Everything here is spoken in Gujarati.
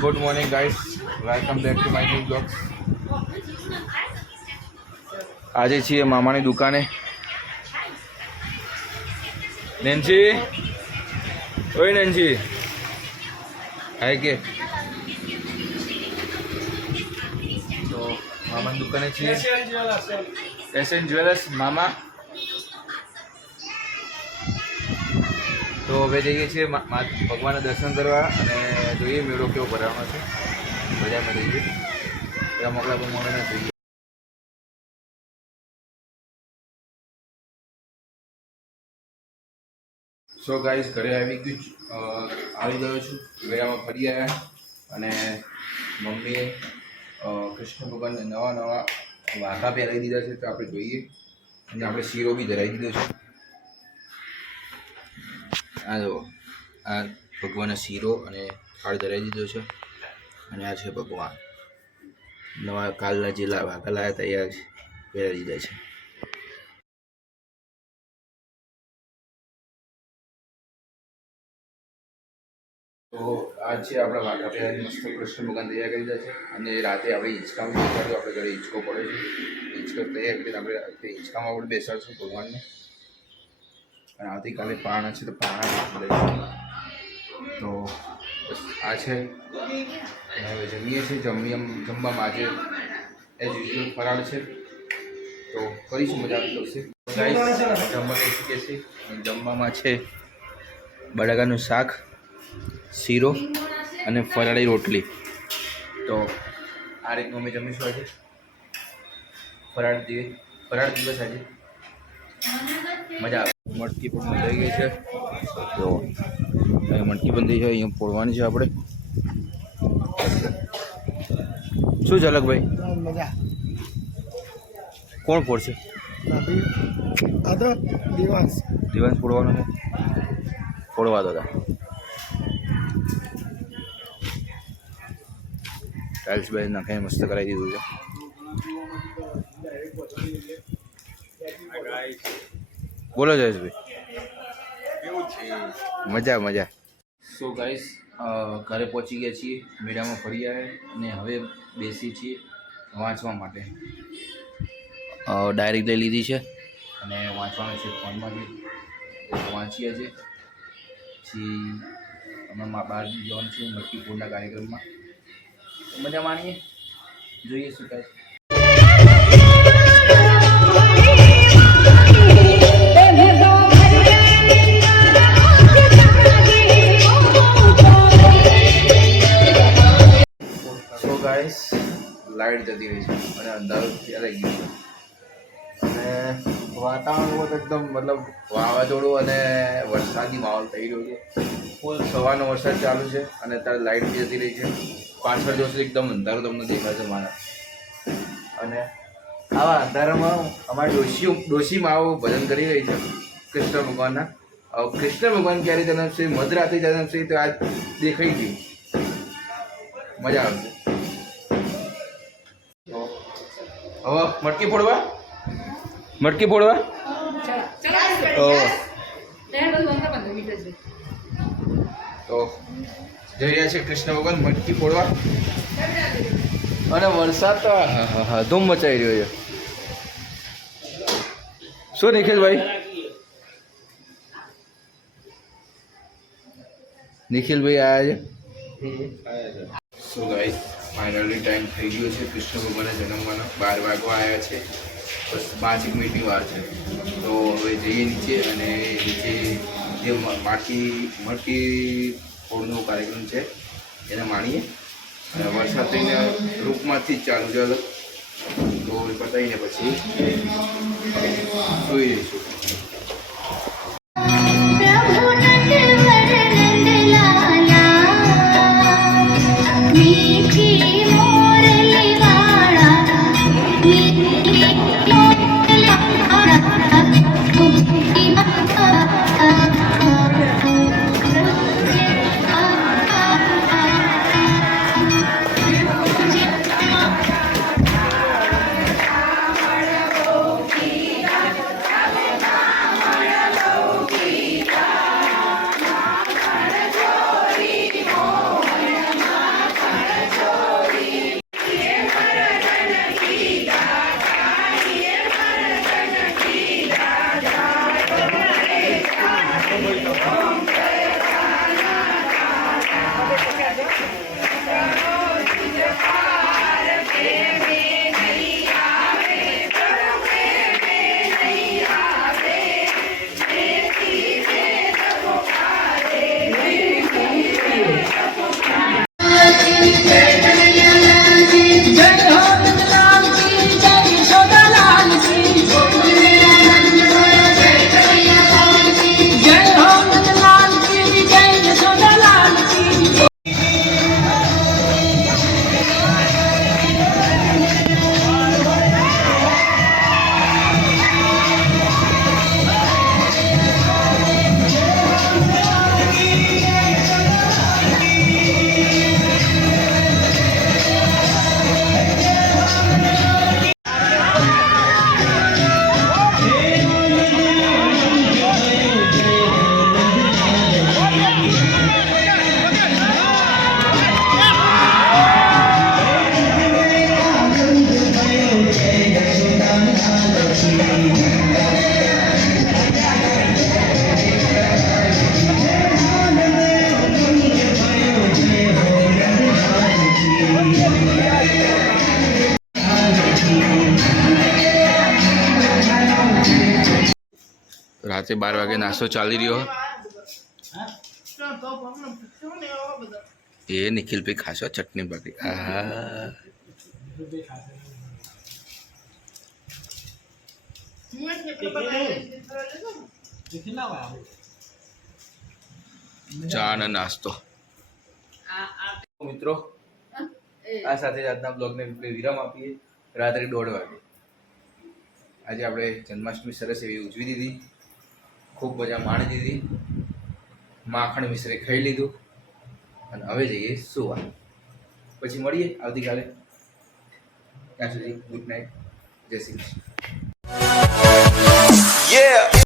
good morning guys. Welcome back to my new vlogs. આજે છીએ મામાની દુકાને. નેન્સી ઓય નેન્સી હાય કે. તો મામાની દુકાને છીએ. એસએન જ્વેલર્સ મામા. તો હવે જઈએ છીએ ભગવાનના દર્શન કરવા અને જોઈએ મેળો કેવો ભરાવાનો છે. બજારમાં જઈએ. પેલા મોકલા પણ મોડા જોઈએ. સો ગાઈસ ઘરે આવી ગયું આવી ગયો છું. ગયામાં ફરી આવ્યા. અને મમ્મીએ કૃષ્ણ ભગવાનને નવા નવા વાઘા પહેરાવી દીધા છે, તો આપણે જોઈએ. અને આપણે શીરો બી ધરાવી દીધો છે. આ જો આ ભગવાનનો શીરો અને થાળ ધરાવી દીધો છે. અને આ છે ભગવાન. નવા કાલના જે વાઘા લાયા તૈયાર પહેરાવી દીધા છે. તો આ છે આપણા વાઘા પહેરાવી મસ્ત કૃષ્ણ ભગવાન તૈયાર કરી દીધા છે. અને રાતે આપણે હિંચકામાં બેસાડ્યું આપણે ઘરે હિંચકો પડે છે. હિંચકો તૈયાર કરીને આપણે તે હિંચકામાં આપણે બેસાડશું ભગવાનને. અને આવતીકાલે પારણા છે તો પારણા લઈશું. તો આ છે. હવે જમીએ છીએ. જમી જમવામાં આજે એઝ યુઝ્યુઅલ ફરાળ છે. તો કરીશું મજા આવી જશે. જમવા કહી શકીએ છીએ જમવામાં છે બટાકાનું શાક. શીરો અને ફરાળી રોટલી. તો આ રીતનું અમે જમીશું આજે? ફરાળ દિવસ ફરાળ દિવસ આજે. મજા આવે. મટકી પણ બંધાઈ ગઈ છે. તો અહીંયા મટકી બંધી છે અહીંયા ફોડવાની છે આપણે. શું છે અલગભાઈ મજા કોણ ફોડશે? દિવાંશ દિવાંશ ફોડવાનો છે? ફોડવા દો તા. ટાઇલ્સ બાઇલ્સ નાખીને મસ્ત કરાવી દીધું છે બોલો જયેશભાઈ મજા મજા સો ગાઈસ ઘરે પહોંચી ગયા છીએ. મેળામાં ફરી આવ્યા અને હવે બેસી છીએ વાંચવા માટે. ડાયરી લઈ લીધી છે? અને વાંચવાનું છે ફોનમાંથી તો વાંચીએ છીએ પછી અમે બહાર જવાનું છે મટકી ફોડના કાર્યક્રમમાં. મજા માણીએ? જોઈએ શું કહે લાઇટ જતી રહી છે. અને અંધારું ત્યારે ગયું અને વાતાવરણ એકદમ મતલબ વાવાઝોડું અને વરસાદી માહોલ થઈ રહ્યો છે. ફૂલ સવારનો વરસાદ ચાલુ છે અને અત્યારે લાઇટ બી જતી રહી છે. પાછળ જોશે એકદમ અંધારું તમને દેખાશે મારા. અને આવા અંધારામાં અમારી ડોશી ડોશી માઓ ભજન કરી રહી છે. કૃષ્ણ ભગવાનના. કૃષ્ણ ભગવાન ક્યારે જન્મશે મધરાતે જન્મ તો આજ દેખાઈ ગયું. મજા આવશે. હવે મટકી ફોડવા? મટકી ફોડવા? તો તો જઈ રહ્યા છે કૃષ્ણ ભગવાન મટકી ફોડવા. અને વરસાદ તો હા હા હા ધૂમ મચાઈ રહ્યો છે. શું નિખિલભાઈ નિખિલભાઈ આવ્યા છે? સો ગાઈસ ફાઇનલી ટાઈમ થઈ ગયો છે. કૃષ્ણ ભગવાનના જન્મવાનો બાર વાગવા આવ્યા છે. બસ પાંચ એક મિનિટની વાર છે. તો હવે જઈએ નીચે અને નીચે જે બાકી માટી ફોડનો કાર્યક્રમ છે, એને માણીએ. અને વરસાદ થઈને રૂપમાંથી જ ચાલુ છે તો પતાવીને પછી જોઈ લઈશું રાતે બાર વાગે નાસ્તો ચાલી રહ્યો. એ નિખિલ ભાઈ ખાશો ચટણી બાકી ચા અને નાસ્તો. મિત્રો, આ સાથે આજના બ્લોગને વિરામ આપીએ. રાત્રે દોઢ વાગે. આજે આપણે જન્માષ્ટમી સરસ એવી ઉજવી દીધી. ખૂબ મજા માણી દીધી. માખણ મિશ્રી ખાઈ લીધું. અને હવે જઈએ સુવા. પછી મળીએ આવતીકાલે. ત્યાં સુધી ગુડ નાઇટ. જય શ્રી કૃષ્ણ.